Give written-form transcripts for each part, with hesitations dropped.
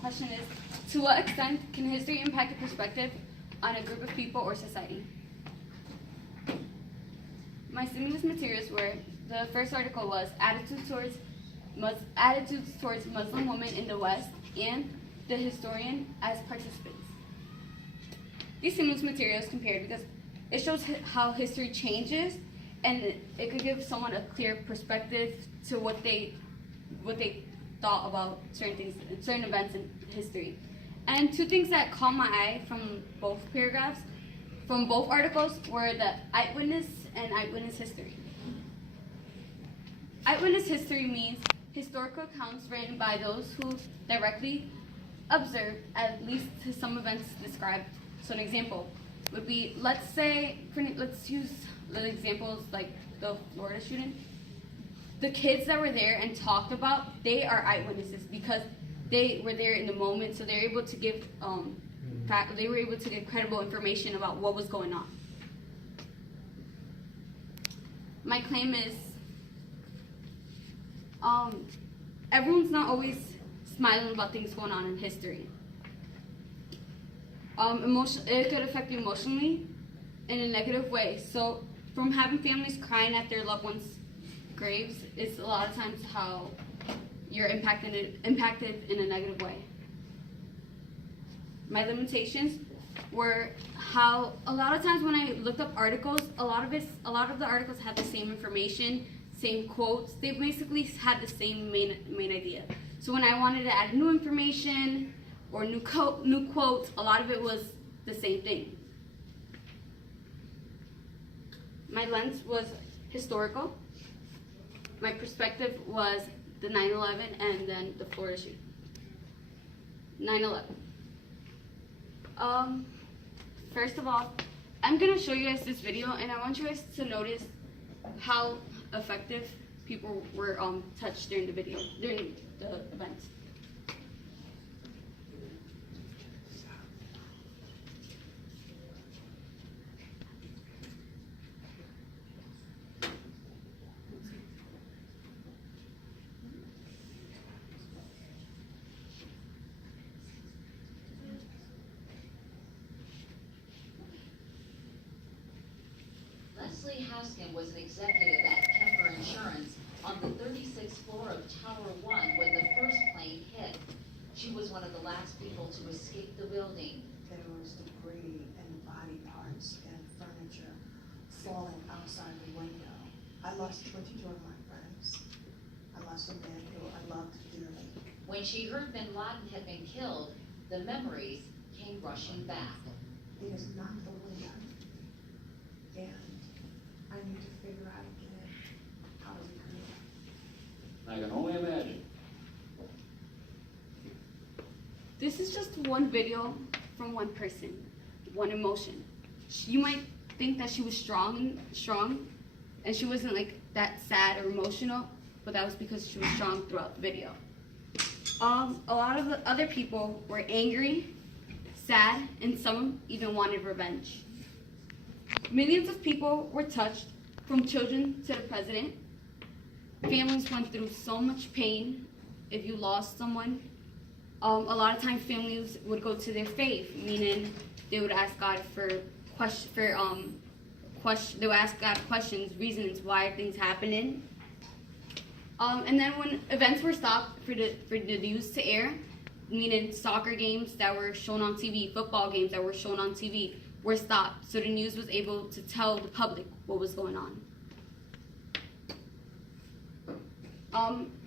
question is, to what extent can history impact a perspective on a group of people or society? My stimulus materials were, the first article was attitudes towards Muslim women in the West and the historian as participants. These stimulus materials compared because it shows how history changes, and it could give someone a clear perspective to what they thought about certain things, certain events in history. And two things that caught my eye from both paragraphs, from both articles, were the eyewitness and eyewitness history. Eyewitness history means historical accounts written by those who directly observed at least some events described. So an example would be, let's use the examples like the Florida shooting. The kids that were there and talked about, they are eyewitnesses because they were there in the moment, so they're able to give they were able to give credible information about what was going on. My claim is, everyone's not always smiling about things going on in history. It could affect you emotionally in a negative way. So from having families crying at their loved ones' graves, it's a lot of times how you're impacted in a negative way. My limitations were how a lot of times when I looked up articles, a lot of the articles had the same information, same quotes. They basically had the same main idea. So when I wanted to add new information or new quotes, a lot of it was the same thing. My lens was historical. My perspective was the 9/11 and then the Florida shooting. 9/11. First of all, I'm gonna show you guys this video, and I want you guys to notice how effective people were touched during the event. Haskin was an executive at Kemper Insurance on the 36th floor of Tower 1 when the first plane hit. She was one of the last people to escape the building. There was debris and body parts and furniture falling outside the window. I lost 22 of my friends. I lost a man who I loved dearly. When she heard bin Laden had been killed, the memories came rushing back. It is not the window. And I need to figure out again how to recreate. I can only imagine. This is just one video from one person, one emotion. You might think that she was strong, and she wasn't like that sad or emotional, but that was because she was strong throughout the video. A lot of the other people were angry, sad, and some even wanted revenge. Millions of people were touched, from children to the president. Families went through so much pain if you lost someone. A lot of times families would go to their faith, meaning they would ask God they would ask God questions, reasons why things happening. And then when events were stopped for the news to air, meaning soccer games that were shown on TV, football games that were shown on TV, were stopped, so the news was able to tell the public what was going on.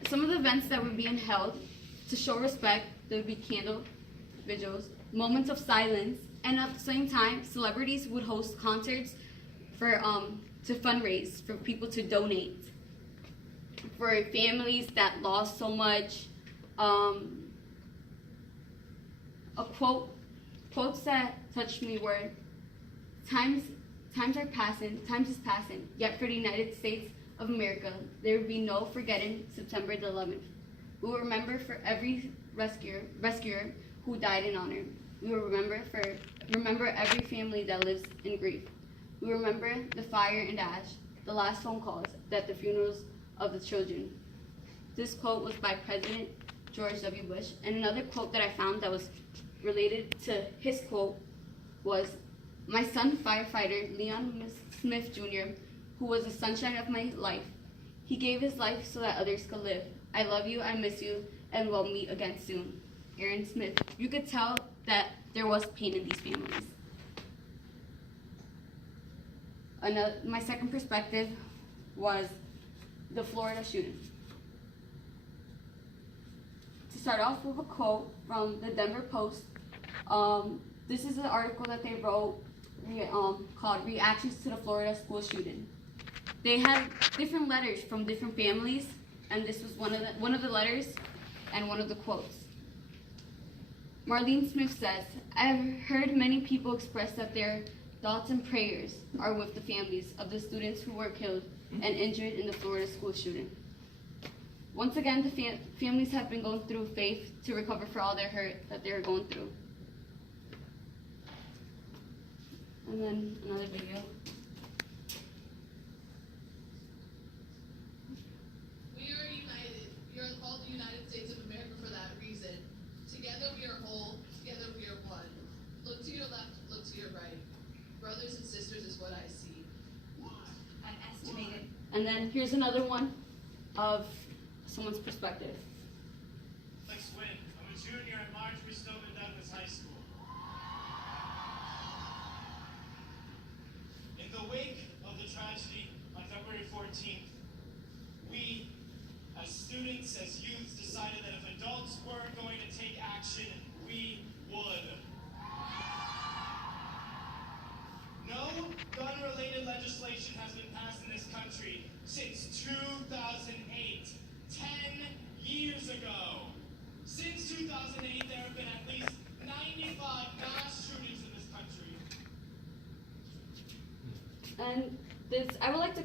Some of the events that were being held to show respect, there would be candle vigils, moments of silence, and at the same time, celebrities would host concerts to fundraise for people to donate. For families that lost so much, quotes that touched me were, times is passing, yet for the United States of America, there will be no forgetting September the 11th. We will remember for every rescuer who died in honor. We will remember every family that lives in grief. We remember the fire and ash, the last phone calls, the funerals of the children. This quote was by President George W. Bush. And another quote that I found that was related to his quote was, "My son, firefighter Leon Smith Jr., who was the sunshine of my life. He gave his life so that others could live. I love you, I miss you, and we'll meet again soon. Aaron Smith." You could tell that there was pain in these families. My second perspective was the Florida shooting. To start off with a quote from the Denver Post, this is an article that they wrote called "Reactions to the Florida School Shooting." They had different letters from different families, and this was one of the letters and one of the quotes. Marlene Smith says, "I've heard many people express that their thoughts and prayers are with the families of the students who were killed and injured in the Florida school shooting. Once again, the families have been going through faith to recover for all their hurt that they're going through." And then another video. We are united. We are called the United States of America for that reason. Together we are whole. Together we are one. Look to your left, look to your right. Brothers and sisters is what I see. I'm estimated. And then here's another one of someone's perspective. Like Swin, I'm a junior at Marjorie Stoneman Douglas High School. In the wake of the tragedy on February 14th, we, as students, as youth, decided that if adults weren't going to take action, we would. No gun-related legislation has been passed in this country since 2008, 10 years ago. Since 2008, there have been at least 95 mass shootings in this country. And this, I would like to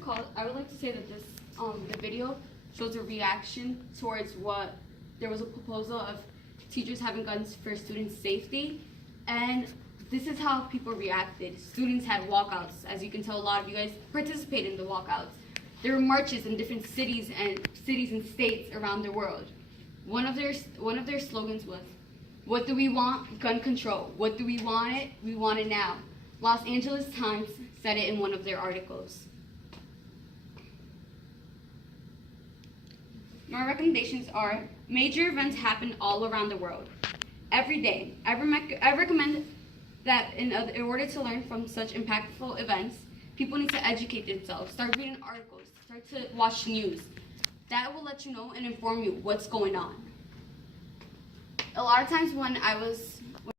say that this, the video shows a reaction towards what, there was a proposal of teachers having guns for students' safety, and this is how people reacted. Students had walkouts. As you can tell, a lot of you guys participated in the walkouts. There were marches in different cities and states around the world. One of their slogans was, "What do we want? Gun control. What do we want it? We want it now." Los Angeles Times said it in one of their articles. My recommendations are, major events happen all around the world, every day. I recommend that in order to learn from such impactful events, people need to educate themselves, start reading articles, start to watch news. That will let you know and inform you what's going on. A lot of times when I was